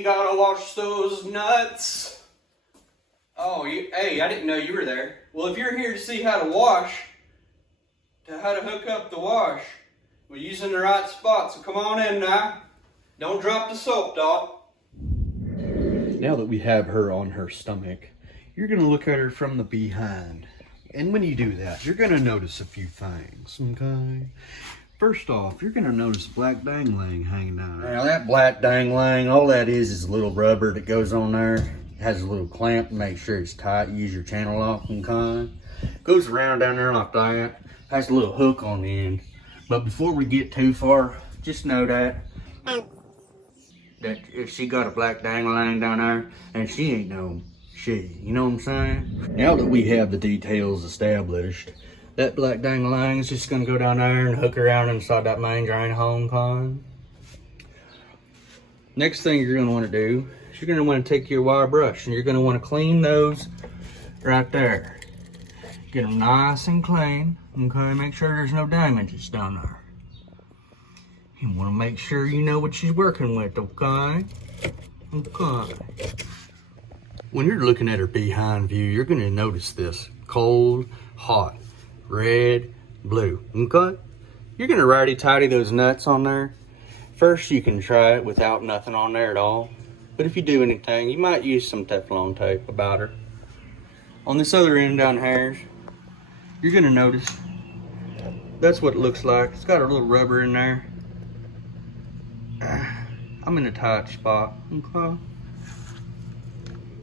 you gotta wash those nuts. Oh, hey, I didn't know you were there. Well, if you're here to see how to wash, how to hook up the wash, we're using the right spot, so come on in now. Don't drop the soap, dog. Now that we have her on her stomach, you're gonna look at her from the behind. And when you do that, you're gonna notice a few things, okay? First off, you're gonna notice a black dangling hanging down there. Now that black dangling, all that is a little rubber that goes on there. It has a little clamp to make sure it's tight. You use your channel lock, okay? Goes around down there like that. Has a little hook on the end. But before we get too far, just know that if she got a black dangling down there, and she ain't no she, you know what I'm saying? Now that we have the details established, that black dangling is just gonna go down there and hook around inside that main drain home con. Next thing you're gonna wanna do is you're gonna wanna take your wire brush and you're gonna wanna clean those right there. Get them nice and clean, okay? Make sure there's no damages down there. You wanna make sure you know what she's working with, okay? Okay. When you're looking at her behind view, you're gonna notice this cold, hot, red, blue, okay? You're gonna righty-tighty those nuts on there. First, you can try it without nothing on there at all. But if you do anything, you might use some Teflon tape about her. On this other end down here, you're gonna notice that's what it looks like. It's got a little rubber in there. I'm in a tight spot, okay?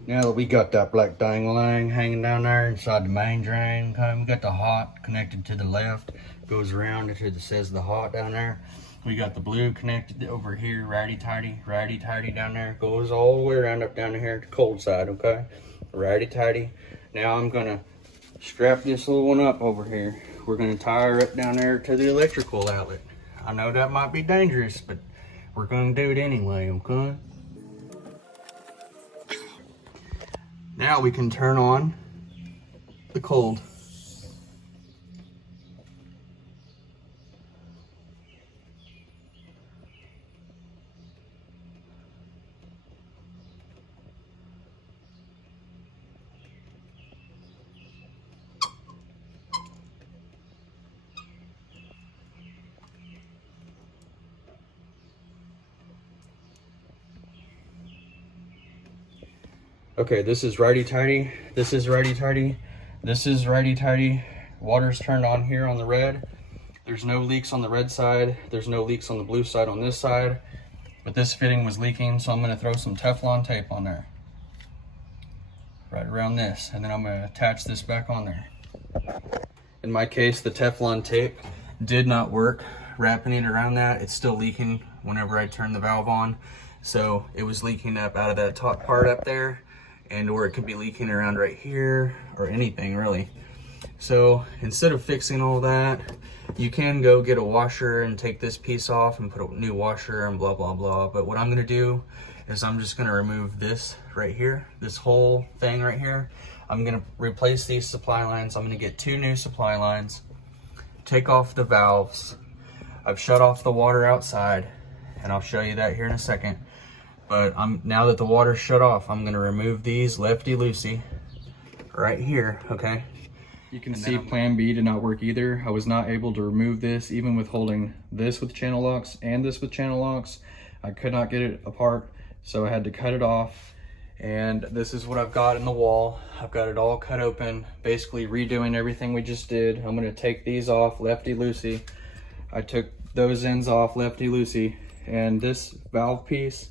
Now that we got that black dangling hanging down there inside the main drain, okay, we got the hot connected to the left, goes around into the says the hot down there. We got the blue connected over here, righty-tighty down there, goes all the way around up down here to the cold side, okay? Righty-tighty. Now I'm gonna strap this little one up over here. We're gonna tie her up down there to the electrical outlet. I know that might be dangerous, but we're gonna do it anyway, okay? Now we can turn on the cold. Okay, this is righty-tighty, this is righty-tighty, this is righty-tighty. Water's turned on here on the red. There's no leaks on the red side. There's no leaks on the blue side on this side. But this fitting was leaking, so I'm gonna throw some Teflon tape on there. Right around this, and then I'm gonna attach this back on there. In my case, the Teflon tape did not work. Wrapping it around that, it's still leaking whenever I turn the valve on. So it was leaking up out of that top part up there, and or it could be leaking around right here or anything really. So instead of fixing all that, you can go get a washer and take this piece off and put a new washer and blah blah blah. But what I'm gonna do is I'm just gonna remove this right here, this whole thing right here. I'm gonna replace these supply lines. I'm gonna get 2 new supply lines, take off the valves. I've shut off the water outside, and I'll show you that here in a second. But now that the water's shut off, I'm gonna remove these lefty-loosey right here, okay? You can see plan B did not work either. I was not able to remove this, even with holding this with channel locks and this with channel locks. I could not get it apart, so I had to cut it off. And this is what I've got in the wall. I've got it all cut open, basically redoing everything we just did. I'm gonna take these off lefty-loosey. I took those ends off lefty-loosey, and this valve piece,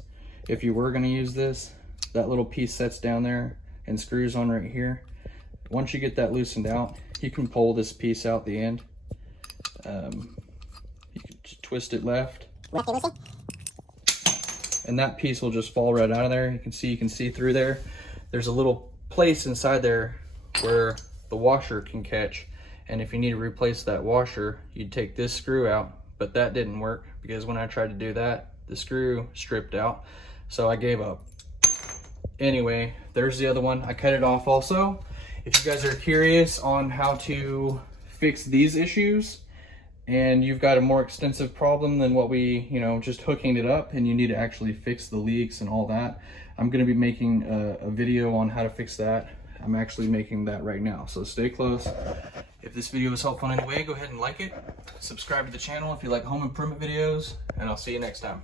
if you were gonna use this, that little piece sets down there and screws on right here. Once you get that loosened out, you can pull this piece out the end. You can just twist it left. And that piece will just fall right out of there. You can see through there. There's a little place inside there where the washer can catch. And if you need to replace that washer, you'd take this screw out, but that didn't work because when I tried to do that, the screw stripped out. So I gave up. Anyway, there's the other one. I cut it off also. If you guys are curious on how to fix these issues, and you've got a more extensive problem than what we, you know, just hooking it up, and you need to actually fix the leaks and all that, I'm going to be making a video on how to fix that. I'm actually making that right now, so stay close. If this video was helpful in any way, go ahead and like it. Subscribe to the channel if you like home improvement videos, and I'll see you next time.